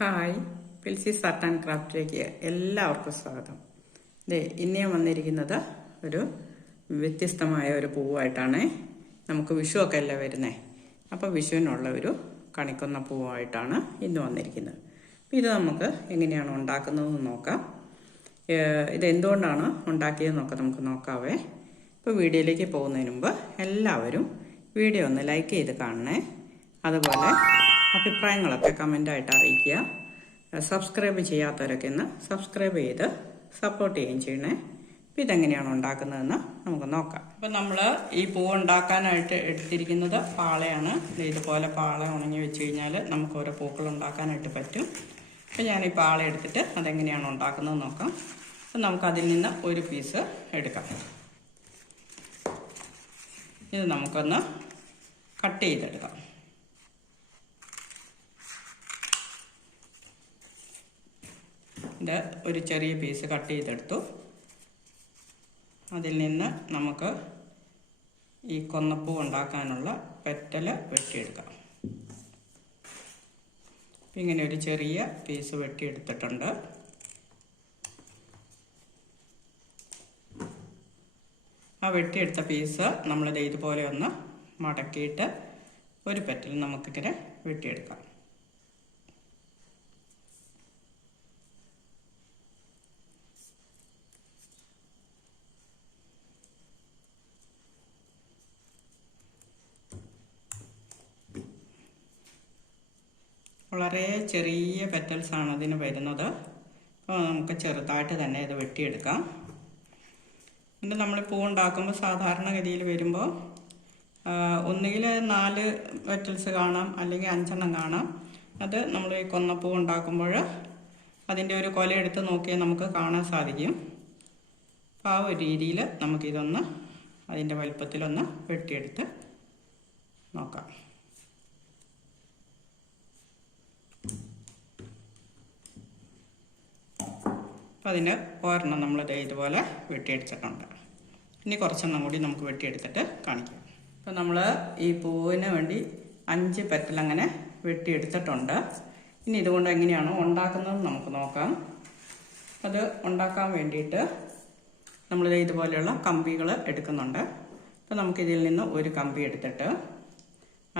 Hi, പിൽസീസ് art and ക്രാഫ്റ്റിലേക്ക് എല്ലാവർക്കും സ്വാഗതം. ഇന്ന് ഞാൻ വന്നിരിക്കുന്നത് ഒരു വ്യത്യസ്തമായ ഒരു പൂവായിട്ടാണ്. നമുക്ക് വിഷുവൊക്കെ അല്ലേ വരുന്നത്, അപ്പോൾ വിഷുവിനുള്ള ഒരു കണിക്കൊന്ന പൂവായിട്ടാണ് ഇന്ന് വന്നിരിക്കുന്നത്. ഇത് നമുക്ക് എങ്ങനെയാണ് ഉണ്ടാക്കുന്നതെന്ന് നോക്കാം. ഇത് എന്തുകൊണ്ടാണ് ഉണ്ടാക്കിയതെന്നൊക്കെ നമുക്ക് നോക്കാവേ. ഇപ്പോൾ വീഡിയോയിലേക്ക് പോകുന്നതിന് മുമ്പ് എല്ലാവരും വീഡിയോ ഒന്ന് ലൈക്ക് ചെയ്ത് കാണണേ. അതുപോലെ അഭിപ്രായങ്ങളൊക്കെ കമൻ്റായിട്ട് അറിയിക്കുക. സബ്സ്ക്രൈബ് ചെയ്യാത്തവരൊക്കെ ഒന്ന് സബ്സ്ക്രൈബ് ചെയ്ത് സപ്പോർട്ട് ചെയ്യുകയും ചെയ്യണേ. അപ്പോൾ ഇതെങ്ങനെയാണ് ഉണ്ടാക്കുന്നതെന്ന് നമുക്ക് നോക്കാം. അപ്പം നമ്മൾ ഈ പൂ ഉണ്ടാക്കാനായിട്ട് എടുത്തിരിക്കുന്നത് പാളയാണ്. ഇതുപോലെ പാള ഉണങ്ങി വെച്ച് കഴിഞ്ഞാൽ നമുക്ക് ഓരോ പൂക്കൾ ഉണ്ടാക്കാനായിട്ട് പറ്റും. അപ്പോൾ ഞാൻ ഈ പാള എടുത്തിട്ട് അതെങ്ങനെയാണ് ഉണ്ടാക്കുന്നത് നോക്കാം. അപ്പം നമുക്കതിൽ നിന്ന് ഒരു പീസ് എടുക്കാം. ഇത് നമുക്കൊന്ന് കട്ട് ചെയ്തെടുക്കാം. ഒരു ചെറിയ പീസ് കട്ട് ചെയ്തെടുത്തു. അതിൽ നിന്ന് നമുക്ക് ഈ കൊന്നപ്പൂ ഉണ്ടാക്കാനുള്ള പെറ്റല് വെട്ടിയെടുക്കാം. ഇങ്ങനെ ഒരു ചെറിയ പീസ് വെട്ടിയെടുത്തിട്ടുണ്ട്. ആ വെട്ടിയെടുത്ത പീസ് നമ്മളിത് ഇതുപോലെ ഒന്ന് മടക്കിയിട്ട് ഒരു പെറ്റൽ നമുക്കിങ്ങനെ വെട്ടിയെടുക്കാം. വളരെ ചെറിയ പെറ്റൽസാണ് ഇതിന് വരുന്നത്. അപ്പോൾ നമുക്ക് ചെറുതായിട്ട് തന്നെ ഇത് വെട്ടിയെടുക്കാം. എന്നിട്ട് നമ്മൾ പൂ ഉണ്ടാക്കുമ്പോൾ സാധാരണഗതിയിൽ വരുമ്പോൾ ഒന്നുകിൽ 4 പെറ്റൽസ് കാണാം, അല്ലെങ്കിൽ 5 കാണാം. അത് നമ്മൾ ഈ കൊന്നപ്പൂ ഉണ്ടാക്കുമ്പോൾ അതിൻ്റെ ഒരു കൊല എടുത്ത് നോക്കിയാൽ നമുക്ക് കാണാൻ സാധിക്കും. അപ്പോൾ ആ ഒരു രീതിയിൽ നമുക്കിതൊന്ന് അതിൻ്റെ വലുപ്പത്തിലൊന്ന് വെട്ടിയെടുത്ത് നോക്കാം. അപ്പോൾ അതിൻ്റെ ഒരെണ്ണം നമ്മളിത് ഇതുപോലെ വെട്ടിയെടുത്തിട്ടുണ്ട്. ഇനി കുറച്ചെണ്ണം കൂടി നമുക്ക് വെട്ടിയെടുത്തിട്ട് കാണിക്കാം. അപ്പോൾ നമ്മൾ ഈ പൂവിന് വേണ്ടി 5 പെറ്റൽ അങ്ങനെ വെട്ടിയെടുത്തിട്ടുണ്ട്. ഇനി ഇതുകൊണ്ട് എങ്ങനെയാണ് ഉണ്ടാക്കുന്നത് നമുക്ക് നോക്കാം. അത് ഉണ്ടാക്കാൻ വേണ്ടിയിട്ട് നമ്മളിത് ഇതുപോലെയുള്ള കമ്പികൾ എടുക്കുന്നുണ്ട്. അപ്പോൾ നമുക്കിതിൽ നിന്ന് ഒരു കമ്പി എടുത്തിട്ട്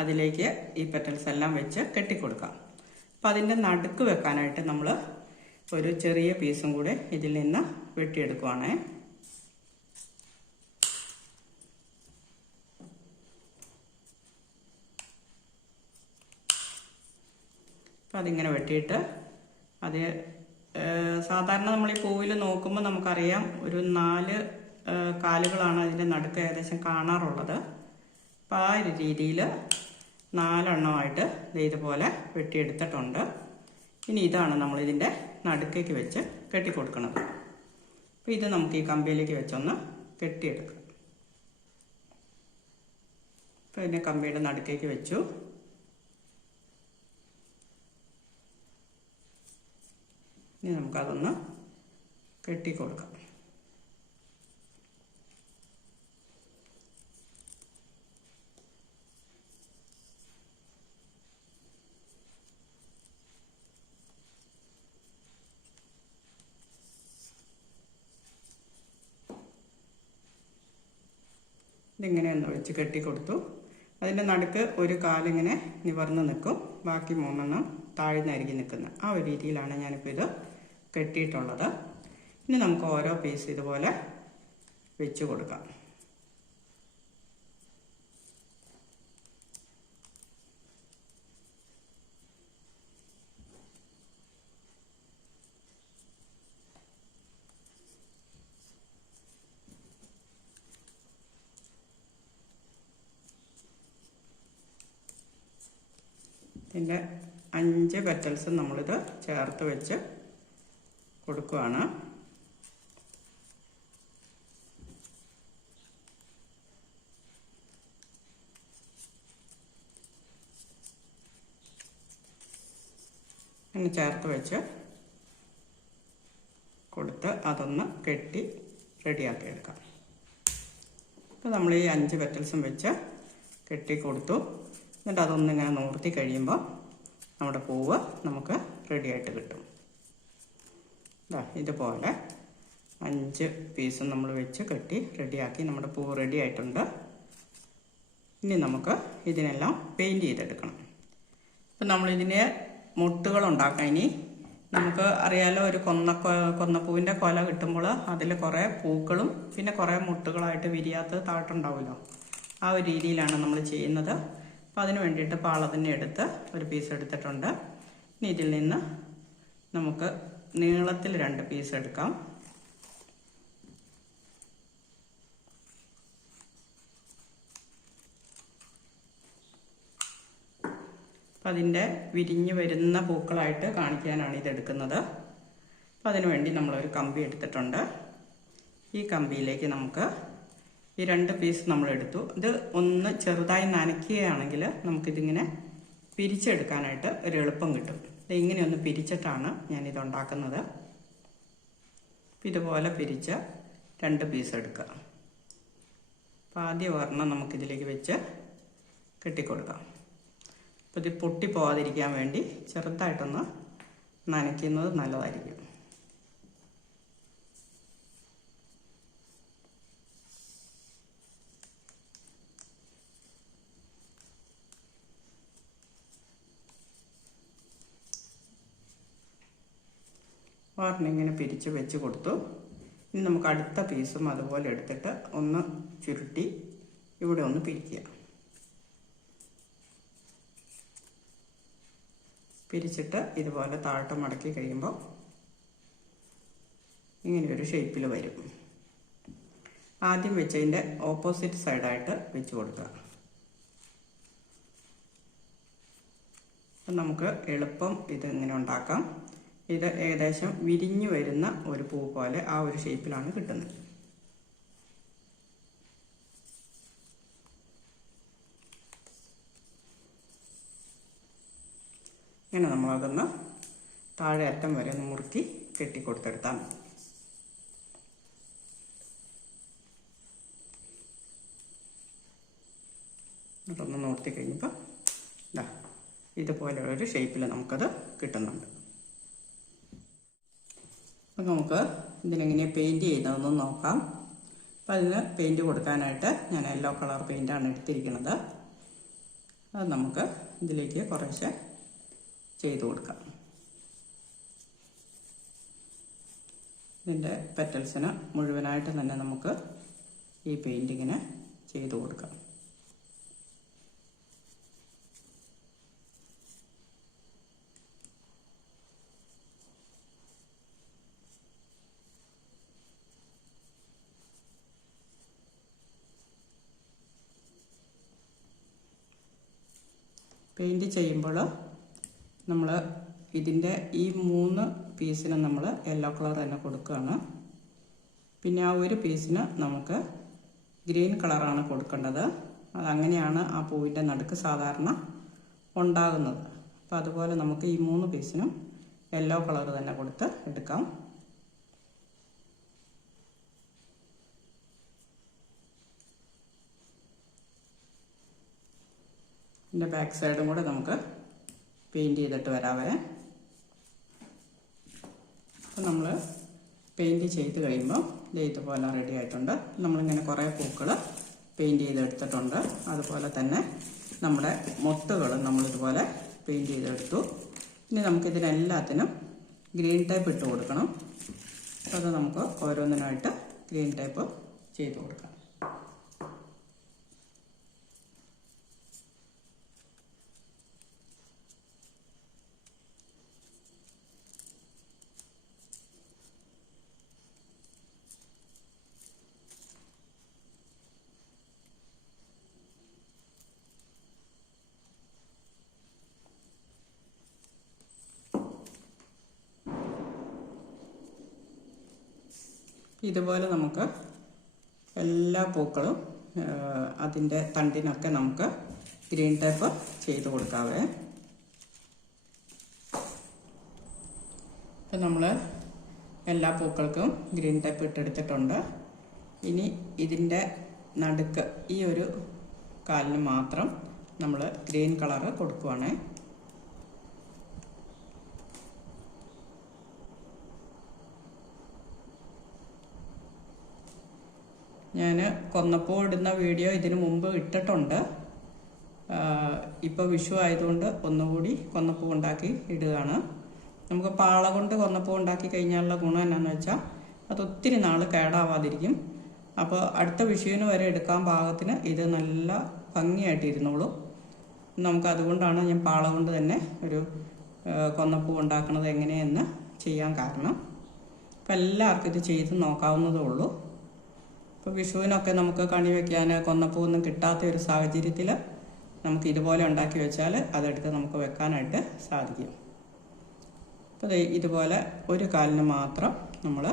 അതിലേക്ക് ഈ പെറ്റൽസ് എല്ലാം വെച്ച് കെട്ടിക്കൊടുക്കാം. അപ്പോൾ അതിൻ്റെ നടുക്ക് വെക്കാനായിട്ട് നമ്മൾ ഒരു ചെറിയ പീസും കൂടെ ഇതിൽ നിന്ന് വെട്ടിയെടുക്കുവാണേ. അപ്പം അതിങ്ങനെ വെട്ടിയിട്ട് അത് സാധാരണ നമ്മൾ ഈ പൂവിൽ നോക്കുമ്പോൾ നമുക്കറിയാം ഒരു 4 കാലുകളാണ് അതിൻ്റെ നടുക്ക് ഏകദേശം കാണാറുള്ളത്. അപ്പം ആ ഒരു രീതിയിൽ 4 എണ്ണമായിട്ട് ഇതുപോലെ വെട്ടിയെടുത്തിട്ടുണ്ട്. ഇനി ഇതാണ് നമ്മളിതിൻ്റെ നടുക്കേക്ക് വെച്ച് കെട്ടിക്കൊടുക്കുന്നത്. അപ്പോൾ ഇത് നമുക്ക് ഈ കമ്പിയിലേക്ക് വെച്ചൊന്ന് കെട്ടിയെടുക്കാം. അപ്പോൾ ഇതിനെ കമ്പിയുടെ നടുക്കേക്ക് വെച്ചു. ഇനി നമുക്കതൊന്ന് കെട്ടിക്കൊടുക്കാം. ഇതിങ്ങനെ ഒന്ന് വെച്ച് കെട്ടിക്കൊടുത്തു. അതിൻ്റെ നടുക്ക് ഒരു കാലിങ്ങനെ നിവർന്ന് നിൽക്കും, ബാക്കി 3 താഴ്ന്നായിരിക്കും നിൽക്കുന്നത്. ആ ഒരു രീതിയിലാണ് ഞാനിപ്പോൾ ഇത് കെട്ടിയിട്ടുള്ളത്. ഇനി നമുക്ക് ഓരോ പീസ് ഇതുപോലെ വെച്ച് കൊടുക്കാം. ഇതിൻ്റെ 5 പെറ്റൽസ് നമ്മളിത് ചേർത്ത് വെച്ച് കൊടുക്കുകയാണ്. അങ്ങനെ ചേർത്ത് വെച്ച് കൊടുത്ത് അതൊന്ന് കെട്ടി റെഡിയാക്കി എടുക്കാം. അപ്പോൾ നമ്മൾ ഈ 5 പെറ്റൽസും വെച്ച് കെട്ടി കൊടുത്തു. എന്നിട്ട് അതൊന്നിങ്ങനെ നിവർത്തി കഴിയുമ്പോൾ നമ്മുടെ പൂവ് നമുക്ക് റെഡിയായിട്ട് കിട്ടും. ഇതുപോലെ 5 പീസും നമ്മൾ വെച്ച് കെട്ടി റെഡിയാക്കി നമ്മുടെ പൂ റെഡി ആയിട്ടുണ്ട്. ഇനി നമുക്ക് ഇതിനെല്ലാം പെയിൻറ്റ് ചെയ്തെടുക്കണം. അപ്പം നമ്മളിതിനെ മുട്ടുകൾ ഉണ്ടാക്കാം. ഇനി നമുക്ക് അറിയാലോ, ഒരു കൊന്നപ്പൂവിൻ്റെ കൊല കിട്ടുമ്പോൾ അതിൽ കുറേ പൂക്കളും പിന്നെ കുറേ മുട്ടുകളായിട്ട് വിരിയാത്തത് താഴത്തുണ്ടാവുമല്ലോ. ആ ഒരു രീതിയിലാണ് നമ്മൾ ചെയ്യുന്നത്. അപ്പോൾ അതിന് വേണ്ടിയിട്ട് പാളത്തിനെ എടുത്ത് ഒരു പീസ് എടുത്തിട്ടുണ്ട്. ഇനി ഇതിൽ നിന്ന് നമുക്ക് നീളത്തിൽ 2 പീസ് എടുക്കാം. അപ്പം അതിൻ്റെ വിരിഞ്ഞ് വരുന്ന പൂക്കളായിട്ട് കാണിക്കാനാണ് ഇതെടുക്കുന്നത്. അപ്പം അതിനു വേണ്ടി നമ്മളൊരു കമ്പി എടുത്തിട്ടുണ്ട്. ഈ കമ്പിയിലേക്ക് നമുക്ക് ഈ 2 പീസ് നമ്മളെടുത്തു. ഇത് ഒന്ന് ചെറുതായി നനയ്ക്കുകയാണെങ്കിൽ നമുക്കിതിങ്ങനെ പിരിച്ചെടുക്കാനായിട്ട് ഒരു എളുപ്പം കിട്ടും. ഇങ്ങനെ ഒന്ന് പിരിച്ചിട്ടാണ് ഞാനിതുണ്ടാക്കുന്നത്. ഇതുപോലെ പിരിച്ച് 2 പീസ് എടുക്കുക. അപ്പോൾ ആദ്യം ഒരെണ്ണം നമുക്കിതിലേക്ക് വെച്ച് കെട്ടിക്കൊടുക്കാം. അപ്പോൾ ഇത് പൊട്ടിപ്പോവാതിരിക്കാൻ വേണ്ടി ചെറുതായിട്ടൊന്ന് നനയ്ക്കുന്നത് നല്ലതായിരിക്കും. ഇങ്ങനെ പിരിച്ച് വെച്ച് കൊടുത്തു. ഇനി നമുക്ക് അടുത്ത പീസും അതുപോലെ എടുത്തിട്ട് ഒന്ന് ചുരുട്ടി ഇവിടെ ഒന്ന് പിരിക്കുക. പിരിച്ചിട്ട് ഇതുപോലെ താഴോട്ട് മടക്കി കഴിയുമ്പോൾ ഇങ്ങനെയൊരു ഷേപ്പിൽ വരും. ആദ്യം വെച്ചതിൻ്റെ ഓപ്പോസിറ്റ് സൈഡായിട്ട് വെച്ച് കൊടുക്കുക. അപ്പം നമുക്ക് എളുപ്പം ഇത് ഇങ്ങനെ ഉണ്ടാക്കാം. ഇത് ഏകദേശം വിരിഞ്ഞു വരുന്ന ഒരു പൂ പോലെ ആ ഒരു ഷേപ്പിലാണ് കിട്ടുന്നത്. ഇങ്ങനെ നമ്മളതൊന്ന് താഴെ അറ്റം വരെ ഒന്ന് മുറുക്കി കെട്ടിക്കൊടുത്തെടുത്താൽ മതി. അതൊന്ന് നോർത്തി കഴിയുമ്പോൾ ഇതുപോലെ ഒരു ഷേപ്പിൽ നമുക്കത് കിട്ടുന്നുണ്ട്. അപ്പം നമുക്ക് ഇതിനെങ്ങനെയാണ് പെയിൻറ്റ് ചെയ്യുന്നതെന്ന് നോക്കാം. അപ്പം അതിന് പെയിൻറ്റ് കൊടുക്കാനായിട്ട് ഞാൻ യെല്ലോ കളർ പെയിൻറ്റാണ് എടുത്തിരിക്കുന്നത്. അത് നമുക്ക് ഇതിലേക്ക് കുറേശ്ശെ ചെയ്ത് കൊടുക്കാം. ഇതിൻ്റെ പെറ്റൽസിന് മുഴുവനായിട്ട് തന്നെ നമുക്ക് ഈ പെയിൻറ്റിങ്ങിന് ചെയ്ത് കൊടുക്കാം. പെയിൻറ്റ് ചെയ്യുമ്പോൾ നമ്മൾ ഇതിൻ്റെ ഈ 3 പീസിന് നമ്മൾ യെല്ലോ കളർ തന്നെ കൊടുക്കുകയാണ്. പിന്നെ ആ ഒരു പീസിന് നമുക്ക് ഗ്രീൻ കളറാണ് കൊടുക്കേണ്ടത്. അതങ്ങനെയാണ് ആ പൂവിൻ്റെ നടുക്ക് സാധാരണ ഉണ്ടാകുന്നത്. അപ്പോൾ അതുപോലെ നമുക്ക് ഈ 3 പീസിനും യെല്ലോ കളർ തന്നെ കൊടുത്ത് എടുക്കാം. ഇതിൻ്റെ ബാക്ക് സൈഡും കൂടെ നമുക്ക് പെയിൻറ്റ് ചെയ്തിട്ട് വരാവേ. അപ്പം നമ്മൾ പെയിൻറ്റ് ചെയ്ത് കഴിയുമ്പോൾ ഇതുപോലെ റെഡി ആയിട്ടുണ്ട്. നമ്മളിങ്ങനെ കുറേ പൂക്കൾ പെയിൻറ്റ് ചെയ്തെടുത്തിട്ടുണ്ട്. അതുപോലെ തന്നെ നമ്മുടെ മൊട്ടുകൾ നമ്മളിതുപോലെ പെയിൻറ്റ് ചെയ്തെടുത്തു. ഇനി നമുക്കിതിനെല്ലാത്തിനും ഗ്രീൻ ടൈപ്പ് ഇട്ട് കൊടുക്കണം. അത് നമുക്ക് ഓരോന്നിനായിട്ട് ഗ്രീൻ ടൈപ്പ് ചെയ്ത് കൊടുക്കാം. ഇതുപോലെ നമുക്ക് എല്ലാ പൂക്കളും അതിൻ്റെ തണ്ടിനൊക്കെ നമുക്ക് ഗ്രീൻ ടൈപ്പ് ചെയ്ത് കൊടുക്കാവേ. ഇപ്പം നമ്മൾ എല്ലാ പൂക്കൾക്കും ഗ്രീൻ ടൈപ്പ് ഇട്ടെടുത്തിട്ടുണ്ട്. ഇനി ഇതിൻ്റെ നടുക്ക് ഈ ഒരു കാലിന് മാത്രം നമ്മൾ ഗ്രീൻ കളറ് കൊടുക്കുവാണ്. ഞാൻ കൊന്നപ്പൂ ഇടുന്ന വീഡിയോ ഇതിനു മുമ്പ് ഇട്ടിട്ടുണ്ട്. ഇപ്പോൾ വിഷു ആയതുകൊണ്ട് ഒന്നുകൂടി കൊന്നപ്പൂ ഉണ്ടാക്കി ഇടുകയാണ്. നമുക്ക് പാള കൊണ്ട് കൊന്നപ്പൂ ഉണ്ടാക്കി കഴിഞ്ഞാലുള്ള ഗുണം എന്നാന്ന് വെച്ചാൽ അത് ഒത്തിരി നാൾ കേടാവാതിരിക്കും. അപ്പോൾ അടുത്ത വിഷുവിന് വരെ എടുക്കാൻ പാകത്തിന് ഇത് നല്ല ഭംഗിയായിട്ടിരുന്നോളൂ. നമുക്ക് അതുകൊണ്ടാണ് ഞാൻ പാള കൊണ്ട് തന്നെ ഒരു കൊന്നപ്പൂ ഉണ്ടാക്കുന്നത് എങ്ങനെയെന്ന് ചെയ്യാൻ കാരണം. അപ്പം എല്ലാവർക്കും ഇത് ചെയ്ത് നോക്കാവുന്നതേ ഉള്ളൂ. ഇപ്പോൾ വിഷുവിനൊക്കെ നമുക്ക് കണി വയ്ക്കാൻ കൊന്നപ്പൂ ഒന്നും കിട്ടാത്ത ഒരു സാഹചര്യത്തിൽ നമുക്ക് ഇതുപോലെ ഉണ്ടാക്കി വെച്ചാൽ അതെടുത്ത് നമുക്ക് വെക്കാനായിട്ട് സാധിക്കും. അപ്പോൾ ഇതുപോലെ ഒരു കാലിന് മാത്രം നമ്മൾ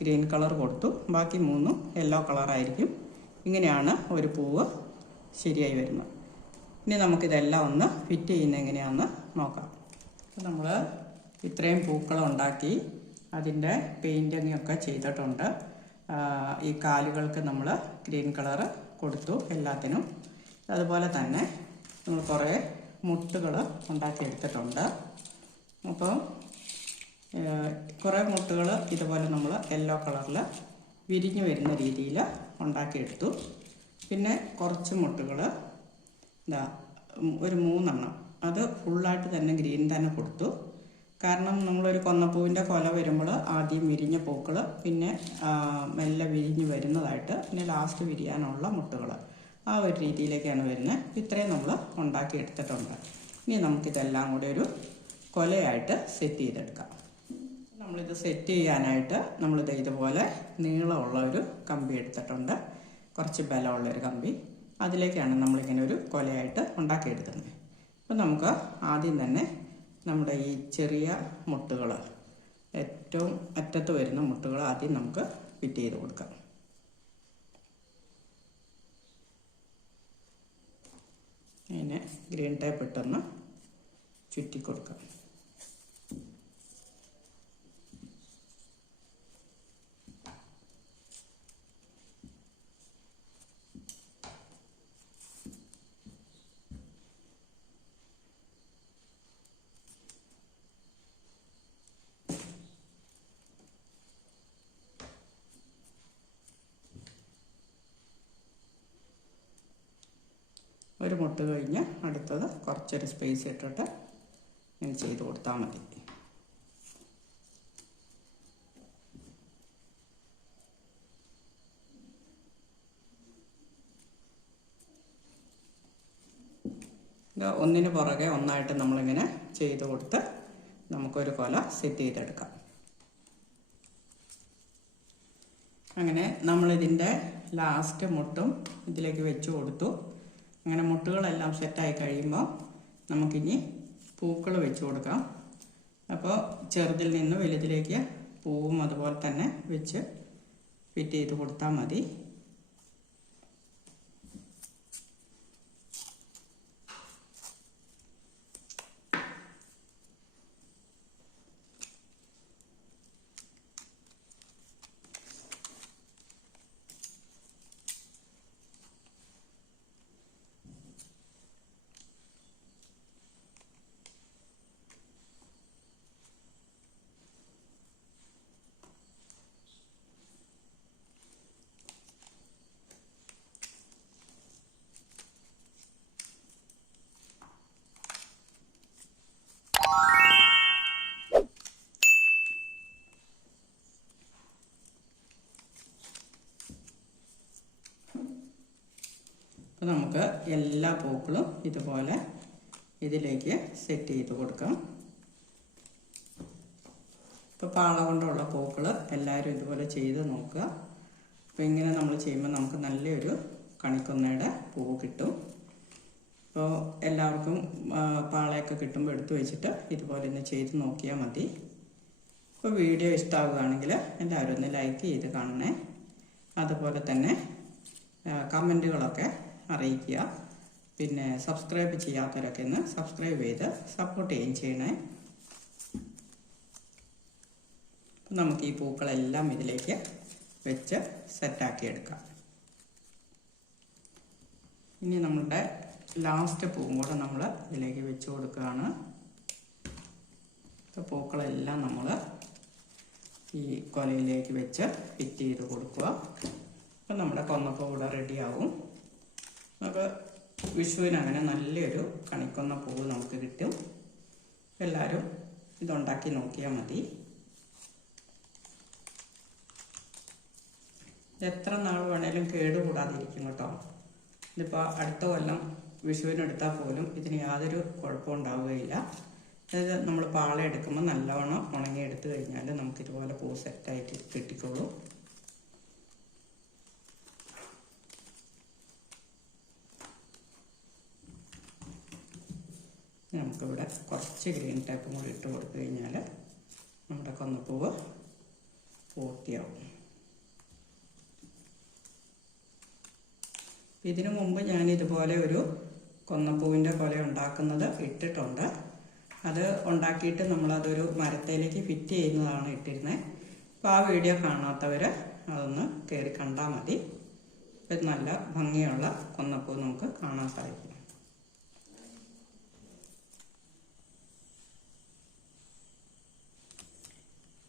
ഗ്രീൻ കളർ കൊടുത്തു, ബാക്കി 3 യെല്ലോ കളറായിരിക്കും. ഇങ്ങനെയാണ് ഒരു പൂവ് ശരിയായി വരുന്നത്. ഇനി നമുക്കിതെല്ലാം ഒന്ന് ഫിറ്റ് ചെയ്യുന്നത് എങ്ങനെയാണെന്ന് നോക്കാം. അപ്പോൾ നമ്മൾ ഇത്രയും പൂക്കളുണ്ടാക്കി അതിൻ്റെ പെയിൻറ്റിങ് ഒക്കെ ചെയ്തിട്ടുണ്ട്. ഈ കാലുകൾക്ക് നമ്മൾ ഗ്രീൻ കളറ് കൊടുത്തു എല്ലാത്തിനും. അതുപോലെ തന്നെ നമ്മൾ കുറേ മുട്ടുകൾ ഉണ്ടാക്കിയെടുത്തിട്ടുണ്ട്. അപ്പോൾ കുറേ മുട്ടുകൾ ഇതുപോലെ നമ്മൾ യെല്ലോ കളറിൽ വിരിഞ്ഞു വരുന്ന രീതിയിൽ ഉണ്ടാക്കിയെടുത്തു. പിന്നെ കുറച്ച് മുട്ടുകൾ ഒരു 3 എണ്ണം അത് ഫുള്ളായിട്ട് തന്നെ ഗ്രീൻ തന്നെ കൊടുത്തു. കാരണം നമ്മളൊരു കൊന്നപ്പൂവിൻ്റെ കൊല വരുമ്പോൾ ആദ്യം വിരിഞ്ഞ പൂക്കൾ, പിന്നെ മെല്ലെ വിരിഞ്ഞ് വരുന്നതായിട്ട്, പിന്നെ ലാസ്റ്റ് വിരിയാനുള്ള മുട്ടുകൾ, ആ ഒരു രീതിയിലേക്കാണ് വരുന്നത്. ഇത്രയും നമ്മൾ ഉണ്ടാക്കിയെടുത്തിട്ടുണ്ട്. ഇനി നമുക്കിതെല്ലാം കൂടി ഒരു കൊലയായിട്ട് സെറ്റ് ചെയ്തെടുക്കാം. നമ്മളിത് സെറ്റ് ചെയ്യാനായിട്ട് നമ്മളിത് ഇതുപോലെ നീളമുള്ള ഒരു കമ്പി എടുത്തിട്ടുണ്ട്, കുറച്ച് ബലമുള്ളൊരു കമ്പി. അതിലേക്കാണ് നമ്മളിങ്ങനെ ഒരു കൊലയായിട്ട് ഉണ്ടാക്കിയെടുക്കുന്നത്. അപ്പോൾ നമുക്ക് ആദ്യം തന്നെ നമ്മുടെ ഈ ചെറിയ മുട്ടുകൾ, ഏറ്റവും അറ്റത്ത് വരുന്ന മുട്ടുകൾ ആദ്യം നമുക്ക് ഫിറ്റ് ചെയ്ത് കൊടുക്കാം. അതിനെ ഗ്രീൻ ടേപ്പ് ഇട്ടൊന്ന് ചുറ്റി കൊടുക്കാം. ഒരു മുട്ട് കഴിഞ്ഞ് അടുത്തത് കുറച്ചൊരു സ്പേസ് ഇട്ടിട്ട് ഇങ്ങനെ ചെയ്ത് കൊടുത്താൽ മതി. ഇത് ഒന്നിന് പുറകെ ഒന്നായിട്ട് നമ്മളിങ്ങനെ ചെയ്ത് കൊടുത്ത് നമുക്കൊരു കൊല സെറ്റ് ചെയ്തെടുക്കാം. അങ്ങനെ നമ്മളിതിൻ്റെ ലാസ്റ്റ് മുട്ടും ഇതിലേക്ക് വെച്ച് കൊടുത്തു. അങ്ങനെ മുട്ടുകളെല്ലാം സെറ്റായി കഴിയുമ്പോൾ നമുക്കിനി പൂക്കൾ വെച്ച് കൊടുക്കാം. അപ്പോൾ ചെറുതിൽ നിന്ന് വലുതിലേക്ക് പൂവും അതുപോലെ തന്നെ വെച്ച് ഫിറ്റ് ചെയ്ത് കൊടുത്താൽ മതി. അപ്പോൾ നമുക്ക് എല്ലാ പൂക്കളും ഇതുപോലെ ഇതിലേക്ക് സെറ്റ് ചെയ്ത് കൊടുക്കാം. ഇപ്പോൾ പാള കൊണ്ടുള്ള പൂക്കൾ എല്ലാവരും ഇതുപോലെ ചെയ്ത് നോക്കുക. അപ്പോൾ ഇങ്ങനെ നമ്മൾ ചെയ്യുമ്പോൾ നമുക്ക് നല്ലൊരു കണിക്കൊന്നയുടെ പൂവ് കിട്ടും. അപ്പോൾ എല്ലാവർക്കും പാളയൊക്കെ കിട്ടുമ്പോൾ എടുത്തു വെച്ചിട്ട് ഇതുപോലെ ഒന്ന് ചെയ്ത് നോക്കിയാൽ മതി. അപ്പോൾ വീഡിയോ ഇഷ്ടമാവുകയാണെങ്കിൽ എല്ലാവരും ഒന്ന് ലൈക്ക് ചെയ്ത് കാണണേ. അതുപോലെ തന്നെ കമൻറ്റുകളൊക്കെ അറിയിക്കുക. പിന്നെ സബ്സ്ക്രൈബ് ചെയ്യാത്തവരൊക്കെ ഒന്ന് സബ്സ്ക്രൈബ് ചെയ്ത് സപ്പോർട്ട് ചെയ്യുകയും ചെയ്യണേ. നമുക്ക് ഈ പൂക്കളെല്ലാം ഇതിലേക്ക് വെച്ച് സെറ്റാക്കി എടുക്കാം. ഇനി നമ്മളുടെ ലാസ്റ്റ് പൂവും കൂടെ നമ്മൾ ഇതിലേക്ക് വെച്ച് കൊടുക്കുകയാണ്. അപ്പോൾ പൂക്കളെല്ലാം നമ്മൾ ഈ കൊലയിലേക്ക് വെച്ച് ഫിറ്റ് ചെയ്ത് കൊടുക്കുക. അപ്പം നമ്മുടെ കൊന്നപ്പൂ ഇവിടെ റെഡിയാവും. നമുക്ക് വിഷുവിന് അങ്ങനെ നല്ലൊരു കണിക്കൊന്ന പൂവ് നമുക്ക് കിട്ടും. എല്ലാവരും ഇതുണ്ടാക്കി നോക്കിയാൽ മതി. എത്ര നാൾ വേണേലും കേടുകൂടാതിരിക്കും കേട്ടോ. ഇതിപ്പോൾ അടുത്ത കൊല്ലം വിഷുവിനെടുത്താൽ പോലും ഇതിന് യാതൊരു കുഴപ്പവും ഉണ്ടാവുകയില്ല. അതായത് നമ്മൾ പാള എടുക്കുമ്പോൾ നല്ലവണ്ണം ഉണങ്ങി എടുത്തു കഴിഞ്ഞാൽ നമുക്കിതുപോലെ പൂ സെറ്റായിട്ട് കിട്ടിക്കോളും. നമുക്കിവിടെ കുറച്ച് ഗ്രീൻ ടേപ്പും കൂടി ഇട്ട് കൊടുത്തു കഴിഞ്ഞാൽ നമ്മുടെ കൊന്നപ്പൂവ് പൂർത്തിയാവും. ഇതിനു മുമ്പ് ഞാൻ ഇതുപോലെ ഒരു കൊന്നപ്പൂവിൻ്റെ കൊല ഉണ്ടാക്കുന്നത് ഇട്ടിട്ടുണ്ട്. അത് ഉണ്ടാക്കിയിട്ട് നമ്മളതൊരു മരത്തേലേക്ക് ഫിറ്റ് ചെയ്യുന്നതാണ് ഇട്ടിരുന്നത്. അപ്പോൾ ആ വീഡിയോ കാണാത്തവർ അതൊന്ന് കയറി കണ്ടാൽ മതി. ഇത് നല്ല ഭംഗിയുള്ള കൊന്നപ്പൂ നമുക്ക് കാണാൻ സാധിക്കും.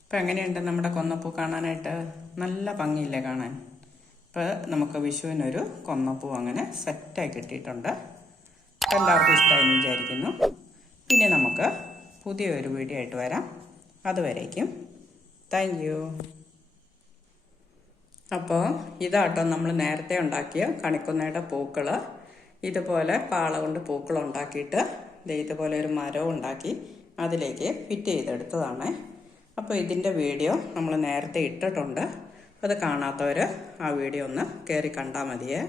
ഇപ്പം എങ്ങനെയുണ്ട് നമ്മുടെ കൊന്നപ്പൂ കാണാനായിട്ട്? നല്ല ഭംഗിയില്ലേ കാണാൻ? ഇപ്പോൾ നമുക്ക് വിഷുവിനൊരു കൊന്നപ്പൂ അങ്ങനെ സെറ്റായി കിട്ടിയിട്ടുണ്ട്. എല്ലാവർക്കും ഇഷ്ടമായി വിചാരിക്കുന്നു. പിന്നെ നമുക്ക് പുതിയൊരു വീഡിയോ ആയിട്ട് വരാം. അതുവരേക്കും താങ്ക് യു. അപ്പോൾ ഇതാട്ടോ നമ്മൾ നേരത്തെ ഉണ്ടാക്കിയ കണിക്കൊന്നയുടെ പൂക്കൾ. ഇതുപോലെ പാള കൊണ്ട് പൂക്കൾ ഉണ്ടാക്കിയിട്ട് ഇതുപോലെ ഒരു മരവും ഉണ്ടാക്കി അതിലേക്ക് ഫിറ്റ് ചെയ്തെടുത്തതാണ്. അപ്പോൾ ഇതിൻ്റെ വീഡിയോ നമ്മൾ നേരത്തെ ഇട്ടിട്ടുണ്ട്. അത് കാണാത്തവർ ആ വീഡിയോ ഒന്ന് കയറി കണ്ടാൽ മതിയേ.